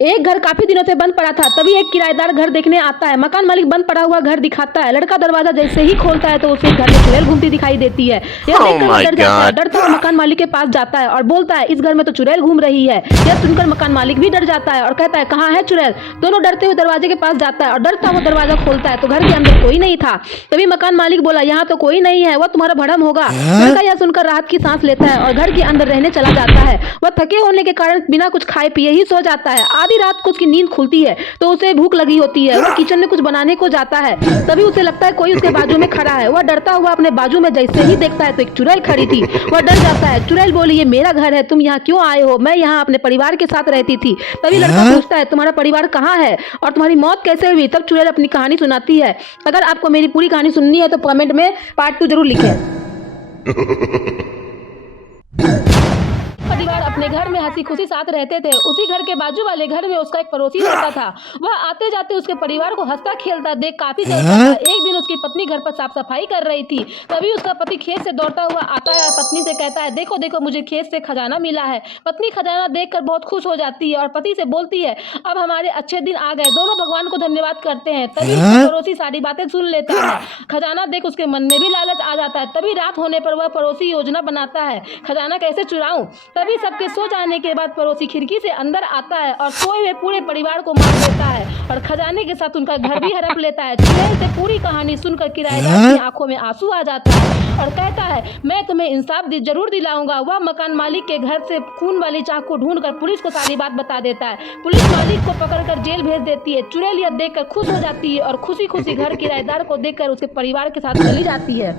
एक घर काफी दिनों से बंद पड़ा था। तभी एक किराएदार घर देखने आता है। मकान मालिक बंद पड़ा हुआ घर दिखाता है। लड़का दरवाजा जैसे ही खोलता है तो उसे घर में चुड़ैल घूमती दिखाई देती है। यह देखकर वो डर जाता है। डरता हुआ मकान मालिक के पास जाता है और बोलता है, इस घर में तो चुड़ैल घूम रही है। यह सुनकर मकान मालिक भी डर जाता है और कहता है, कहाँ है चुड़ैल। दोनों डरते हुए दरवाजे के पास जाता है और डरता हुआ दरवाजा खोलता है तो घर के अंदर कोई नहीं था। तभी मकान मालिक बोला, यहाँ तो कोई नहीं है, वह तुम्हारा भ्रम होगा। लड़का यह सुनकर राहत की सांस लेता है और घर के अंदर रहने चला जाता है। वह थके होने के कारण बिना कुछ खाए पिए ही सो जाता है। आधी रात को उसकी नींद खुलती है तो उसे भूख लगी होती है। वह किचन में कुछ बनाने को जाता है। तभी उसे लगता है कोई उसके बाजू में खड़ा है। वह डरता हुआ अपने बाजू में जैसे ही देखता है तो एक चुड़ैल खड़ी थी। वह डर जाता है। चुड़ैल बोली, ये मेरा घर है, तुम यहाँ क्यों आए हो? मैं यहाँ अपने परिवार के साथ रहती थी। तभी लड़का पूछता है, तुम्हारा परिवार कहाँ है और तुम्हारी मौत कैसे हुई? तब चुड़ैल अपनी कहानी सुनाती है। अगर आपको मेरी पूरी कहानी सुननी है तो कमेंट में पार्ट 2 जरूर लिखें। परिवार अपने घर में हंसी खुशी साथ रहते थे। उसी घर के बाजू वाले घर में उसका एक पड़ोसी रहता था। वह आते जाते उसके परिवार को हंसता खेलता देख काफी जलता था। एक दिन उसकी पत्नी घर पर साफ सफाई कर रही थी। तभी उसका पति खेत से दौड़ता हुआ आता है और पत्नी से कहता है, देखो देखो मुझे खेत से खजाना मिला है। पत्नी खजाना देखकर बहुत खुश हो जाती है और पति से बोलती है, अब हमारे अच्छे दिन आ गए। दोनों भगवान को धन्यवाद करते हैं। तभी उसका पड़ोसी सारी बातें सुन लेता है। खजाना देख उसके मन में भी लालच आ जाता है। तभी रात होने पर वह पड़ोसी योजना बनाता है, खजाना कैसे चुराऊं। तभी सबके सो जाने के बाद पड़ोसी खिड़की से अंदर आता है और सोए हुए पूरे परिवार को मार देता है और खजाने के साथ उनका घर भी हड़प लेता है। चुड़ैल से पूरी कहानी सुनकर किराएदार की आंखों में आंसू आ जाता है और कहता है, मैं तुम्हें इंसाफ जरूर दिलाऊंगा। वह मकान मालिक के घर से खून वाली चाकू ढूंढकर पुलिस को सारी बात बता देता है। पुलिस मालिक को पकड़कर जेल भेज देती है। चुड़ैल यह देखकर खुश हो जाती है और खुशी खुशी घर किराएदार को देखकर उसके परिवार के साथ चली जाती है।